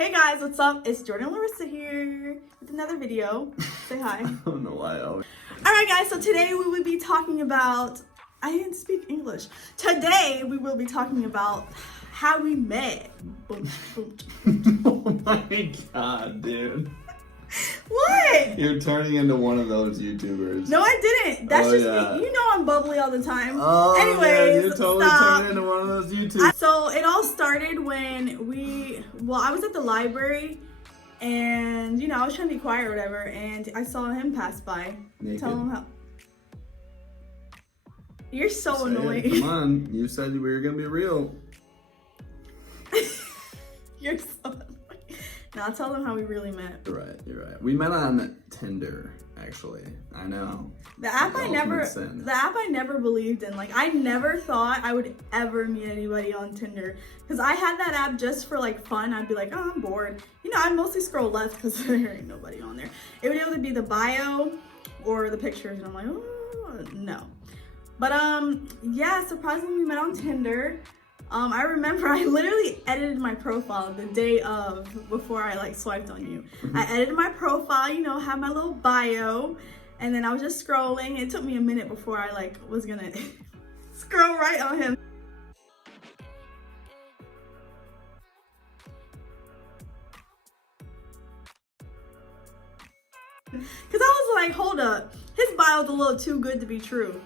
Hey guys, what's up? It's Jordan Larissa here with another video. Say hi. I don't know why I always... Alright guys, so today we will be talking about... I didn't speak English. Today we will be talking about how we met. Boom, boom, boom. Oh my god, dude. What? You're turning into one of those YouTubers. No, I didn't. That's just me. You know I'm bubbly all the time. Oh, anyways, yeah, you're totally turning into one of those YouTubers. So it all started when I was at the library and, I was trying to be quiet or whatever, and I saw him pass by. Naked. Tell him how. You're so Say annoying. it. Come on, you said we were gonna be real. You're so annoying. Now tell them how we really met. You're right. We met on Tinder, actually. I know. The app I never believed in. Like, I never thought I would ever meet anybody on Tinder. Because I had that app just for like fun. I'd be like, oh, I'm bored. I mostly scroll left because there ain't nobody on there. It would either be the bio or the pictures. And I'm like, oh, no. But yeah, surprisingly we met on Tinder. I remember I literally edited my profile the day before I swiped on you. I edited my profile, had my little bio, and then I was just scrolling. It took me a minute before I was gonna scroll right on him. Cause I was like, hold up, his bio's a little too good to be true.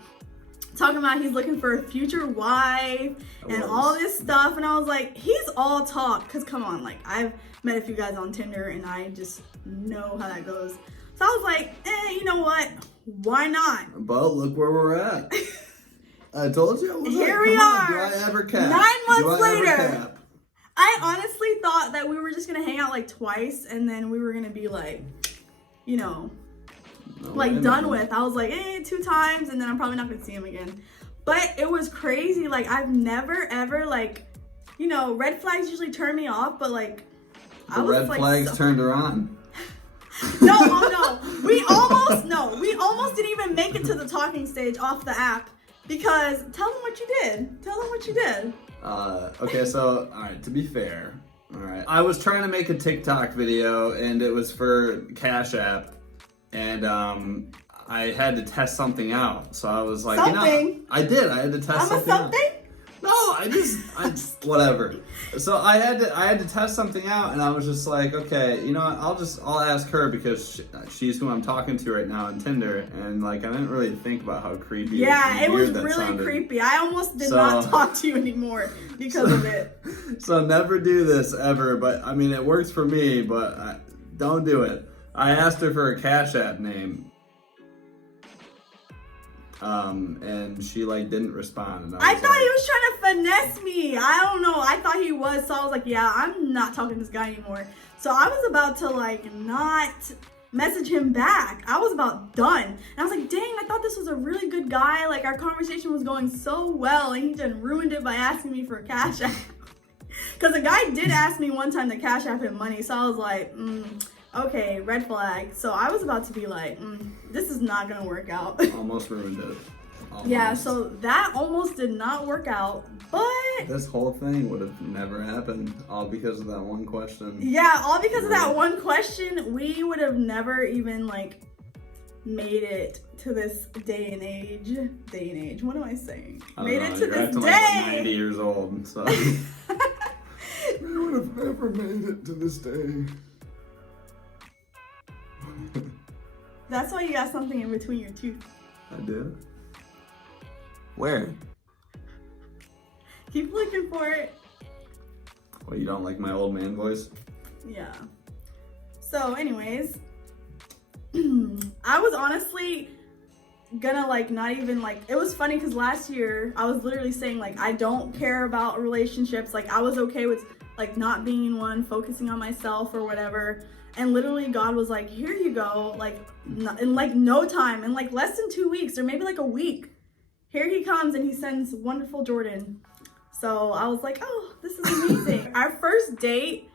Talking about he's looking for a future wife and all this stuff, and I was like, he's all talk. Cause come on, I've met a few guys on Tinder and I just know how that goes. So I was like, you know what? Why not? But look where we're at. I told you. Here we are. Do I ever cap? 9 months later. I honestly thought that we were just gonna hang out twice, and then we were gonna be done with. I was like, 2 times, and then I'm probably not gonna see him again. But it was crazy. I've never ever red flags usually turn me off, but red flags turned her on. No, we almost didn't even make it to the talking stage off the app, because tell them what you did. Okay, so all right, to be fair, all right, I was trying to make a TikTok video, and it was for Cash App. And I had to test something out. So I was like, something? I had to test something out. No, I just whatever. So I had to test something out, and I was just like, okay, you know what? I'll ask her, because she's who I'm talking to right now on Tinder, and I didn't really think about how creepy. Yeah, it was really creepy. I almost did not talk to you anymore because of it. So never do this ever, but I mean, it works for me, but don't do it. I asked her for a Cash App name, and she didn't respond. And I thought he was trying to finesse me. I don't know. I thought he was, so I was like, yeah, I'm not talking to this guy anymore. So I was about to not message him back. I was about done. And I was like, dang, I thought this was a really good guy. Our conversation was going so well, and he just ruined it by asking me for a Cash App. Because the guy did ask me one time to Cash App him money, so I was like, okay, red flag. So I was about to be like, this is not gonna work out. Almost ruined it. Almost. Yeah, so that almost did not work out, but... This whole thing would have never happened, all because of that one question. Yeah, all because of that one question. We would have never even, made it to this day and age. What am I saying? Made it to this day. 90 years old, so... We would have never made it to this day. That's why you got something in between your teeth. I do? Where? Keep looking for it. Well, you don't like my old man voice? Yeah. So anyways, I was honestly gonna not even it was funny because last year I was literally saying I don't care about relationships. I was okay with not being in one, focusing on myself or whatever. And literally God was like, here you go, in no time, in less than 2 weeks, or maybe a week. Here he comes, and he sends wonderful Jordan. So I was like, oh, this is amazing. Our first date,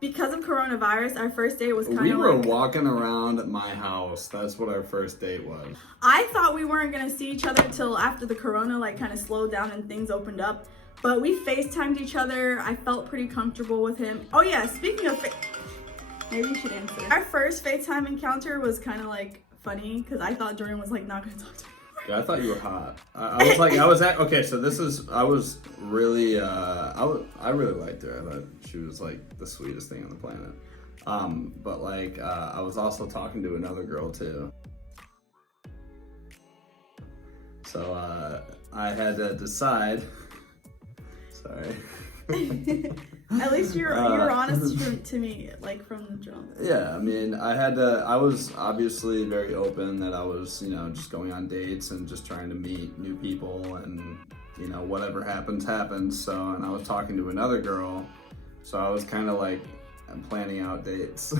because of coronavirus, our first date was kind of We were walking around my house. That's what our first date was. I thought we weren't going to see each other till after the corona kind of slowed down and things opened up. But we FaceTimed each other. I felt pretty comfortable with him. Oh yeah, speaking of maybe you should answer. Our first FaceTime encounter was kind of like funny because I thought Jordan was like not gonna talk to me. Yeah, I thought you were hot. I was really, I really liked her. I thought she was like the sweetest thing on the planet. But like, I was also talking to another girl too. So, I had to decide. Sorry. At least you're honest to me, like from the jump. Yeah, I mean, I was obviously very open that I was, just going on dates and just trying to meet new people and, whatever happens. So, and I was talking to another girl, so I was kind of like, I'm planning out dates.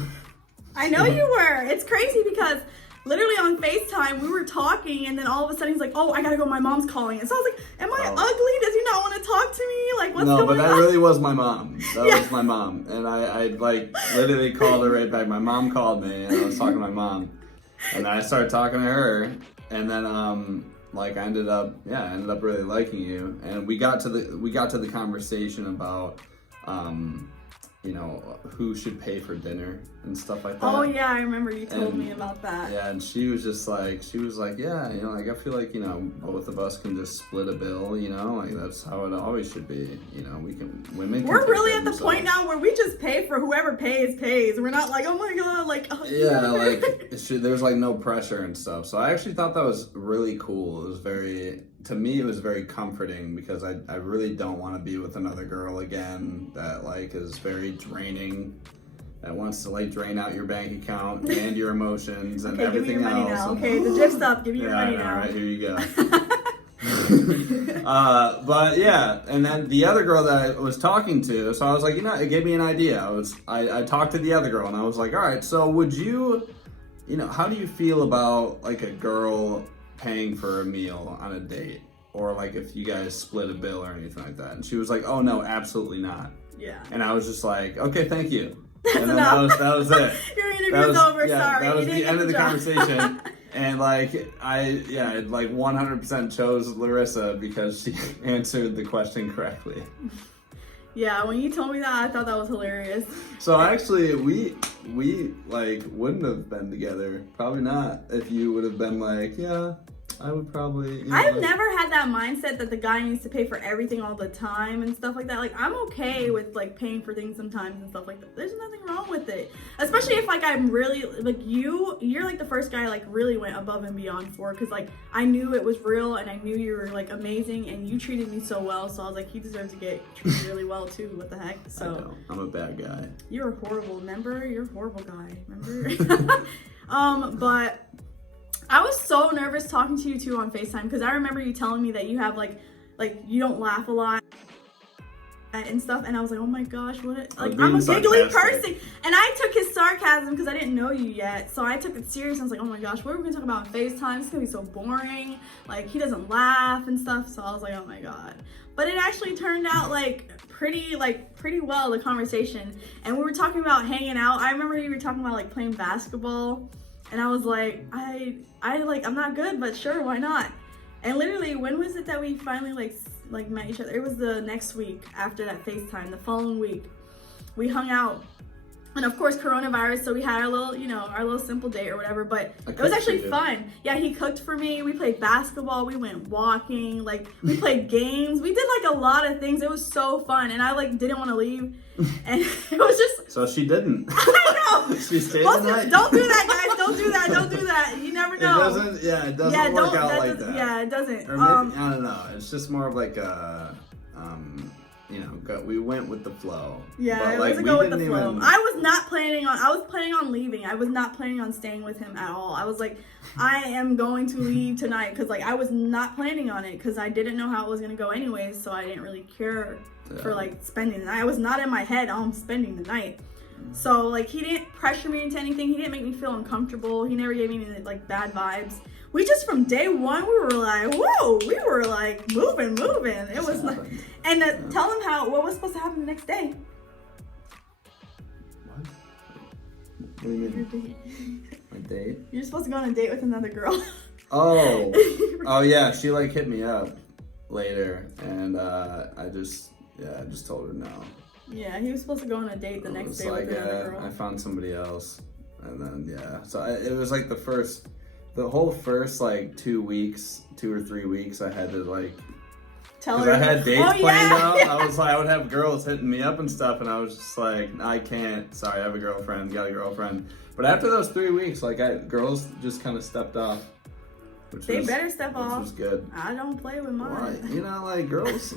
I know you were. It's crazy because literally on FaceTime, we were talking, and then all of a sudden he's like, oh, I gotta go, my mom's calling. And so I was like, am I ugly? Does he not want to talk to me? Like, what's going on? No, but that really was my mom. That was my mom. And I like literally called her right back. My mom called me, and I was talking to my mom. And then I started talking to her, and then I ended up really liking you. And we got to the conversation about who should pay for dinner and stuff like that. Oh yeah, I remember you told me about that. Yeah, and she was like, yeah, I feel like, both of us can just split a bill, like that's how it always should be. We're really at the point now where we just pay for whoever pays. We're not like, oh my God, like, oh, yeah, like there's like no pressure and stuff. So I actually thought that was really cool. To me, it was very comforting because I really don't want to be with another girl again that like is very draining, that wants to like drain out your bank account and your emotions and everything else. Money now. Okay, the GIF's up. Give me your money now. All right, here you go. But yeah, and then the other girl that I was talking to, so I was like, it gave me an idea. I talked to the other girl and I was like, all right, so would you, how do you feel about like a girl paying for a meal on a date, or like if you guys split a bill or anything like that? And she was like, oh no, absolutely not. Yeah. And I was just like, okay, thank you. That's and then enough. that was it. Your interview's over. Sorry. That was the end of the conversation. And like I 100% chose Larissa because she answered the question correctly. Yeah, when you told me that, I thought that was hilarious. So actually, we like wouldn't have been together. Probably not if you would have been like, yeah, I would probably. I've never had that mindset that the guy needs to pay for everything all the time and stuff like that. Like, I'm okay with like paying for things sometimes and stuff like that. There's nothing wrong with it. Especially if like I'm really like you're like the first guy I like really went above and beyond for, because like I knew it was real and I knew you were like amazing and you treated me so well. So I was like, he deserves to get treated really well too. What the heck? So I know. I'm a bad guy. You're horrible. Remember? You're a horrible guy. Remember? But I was so nervous talking to you too on FaceTime because I remember you telling me that you have like you don't laugh a lot and stuff, and I was like, oh my gosh, I'm a giggly person, and I took his sarcasm because I didn't know you yet, so I took it serious. I was like, oh my gosh, what are we gonna talk about on FaceTime? It's gonna be so boring. Like, he doesn't laugh and stuff. So I was like, oh my God. But it actually turned out pretty well, the conversation, and we were talking about hanging out. I remember you were talking about like playing basketball. And I was like, I'm not good, but sure, why not? And literally, when was it that we finally like met each other? It was the next week after that FaceTime, the following week. We hung out. And of course, coronavirus, so we had our little simple date or whatever, but it was actually fun. Yeah, he cooked for me. We played basketball. We went walking. Like, we played games. We did like a lot of things. It was so fun. And I like didn't want to leave. And it was just... So she didn't. I know. She stayed the night. Don't do that, guys. Don't do that. Don't do that. You never know. It doesn't work out like that. Yeah, it doesn't. Or maybe, I don't know. It's just more of like a... we went with the flow. Yeah, but, it was a go with the flow. I was planning on leaving. I was not planning on staying with him at all. I was like, I am going to leave tonight because like I was not planning on it because I didn't know how it was gonna go anyways, so I didn't really care for like spending the night. I was not in my head on spending the night. So like he didn't pressure me into anything. He didn't make me feel uncomfortable. He never gave me any like bad vibes. We just, from day one, we were like, whoa, we were like moving. It was like, and tell him what was supposed to happen the next day. What? What do you mean? A date? You're supposed to go on a date with another girl. Oh yeah, she like hit me up. later, and I just told her no. Yeah, he was supposed to go on a date the next day with another girl. I found somebody else, and then so it was like the whole first like 2 or 3 weeks, I had to like. Because I had dates planned out. Yeah. I would have girls hitting me up and stuff, and I was just like, I can't. Sorry, I have a girlfriend. Got a girlfriend. But after those 3 weeks, like girls just kind of stepped off. They better step off. Which was good. I don't play with mine. Well, you know, like girls,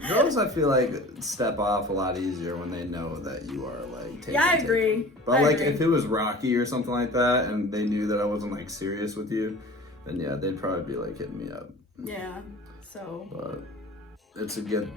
I feel like step off a lot easier when they know that you are like taking. Yeah, I agree. But like if it was Rocky or something like that, and they knew that I wasn't like serious with you, then yeah, they'd probably be like hitting me up. Yeah. So. But it's you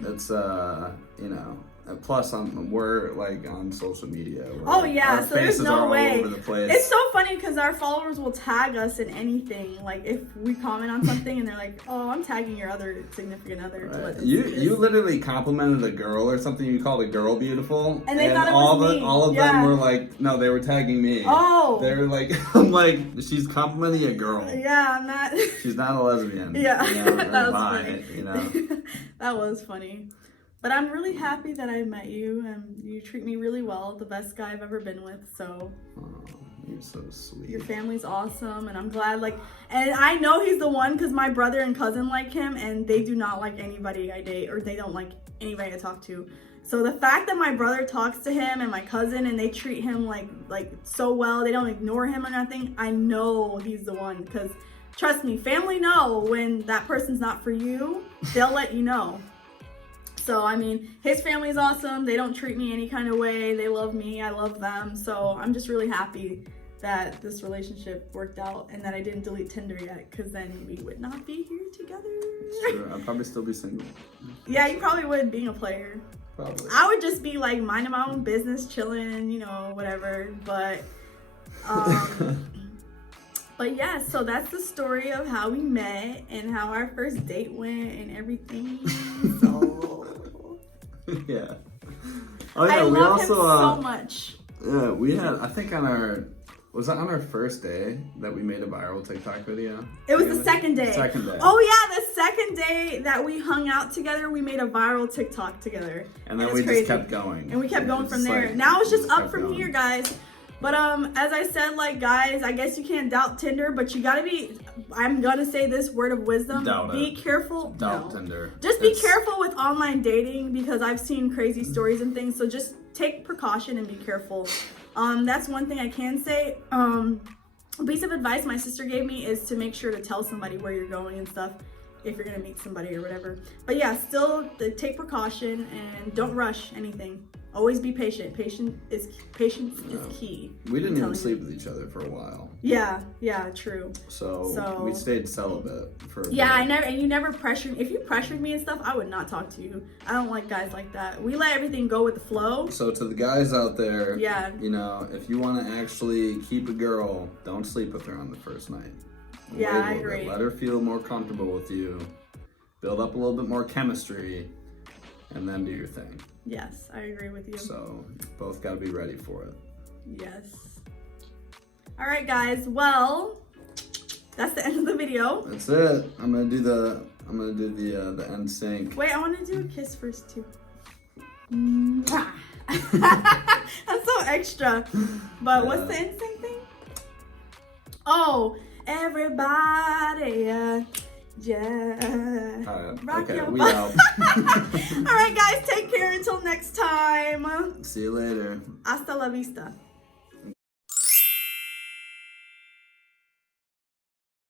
know. Plus, we're like on social media. Oh yeah, so there's no way. All over the place. It's so funny because our followers will tag us in anything. Like if we comment on something and they're like, "Oh, I'm tagging your other significant other." Right. To let them You literally complimented a girl or something. You called a girl beautiful, and they thought it was me. All of them were like, no, they were tagging me. Oh, they were like, I'm like, she's complimenting a girl. Yeah, I'm not. She's not a lesbian. Yeah, you know, that was funny. You know, that was funny. But I'm really happy that I met you, and you treat me really well. The best guy I've ever been with, so. Oh, you're so sweet. Your family's awesome, and I'm glad, and I know he's the one because my brother and cousin like him, and they do not like anybody I date, or they don't like anybody I talk to. So the fact that my brother talks to him and my cousin, and they treat him like so well, they don't ignore him or nothing, I know he's the one, because trust me, family know when that person's not for you, they'll let you know. So, I mean, his family's awesome. They don't treat me any kind of way. They love me. I love them. So, I'm just really happy that this relationship worked out and that I didn't delete Tinder yet, because then we would not be here together. Sure, I'd probably still be single. Yeah, you probably would, being a player. Probably. I would just be like minding my own business, chilling, you know, whatever. But, but yeah, so that's the story of how we met and how our first date went and everything. So. Yeah. Oh yeah, I we love also him so much. Yeah, we had, I think on our first day that we made a viral TikTok video? It was the second day. Second day. Oh yeah, the second day that we hung out together, we made a viral TikTok together. And then we just kept going. And we kept going from there. Now it's just up from here, guys. But as I said, like, guys, I guess you can't doubt Tinder, but you gotta be, I'm gonna say this word of wisdom. Be careful. Doubt Tinder. Just be careful with online dating, because I've seen crazy stories and things. So just take precaution and be careful. That's one thing I can say. A piece of advice my sister gave me is to make sure to tell somebody where you're going and stuff if you're gonna meet somebody or whatever. But yeah, still take precaution and don't rush anything. Always be patient. Patience is key. We didn't even sleep with each other for a while. Yeah, true. So we stayed celibate for a bit. And you never pressured. If you pressured me and stuff, I would not talk to you. I don't like guys like that. We let everything go with the flow. So to the guys out there, you know, if you want to actually keep a girl, don't sleep with her on the first night. Yeah, I agree. Let her feel more comfortable with you. Build up a little bit more chemistry, and then do your thing. Yes, I agree with you. So, both got to be ready for it. Yes. All right, guys. Well, that's the end of the video. That's it. I'm gonna do the end sync. Wait, I want to do a kiss first too. That's so extra. But what's the end sync thing? Oh, everybody. Yeah. Okay, we out. All right, guys, take care until next time. See you later. Hasta la vista.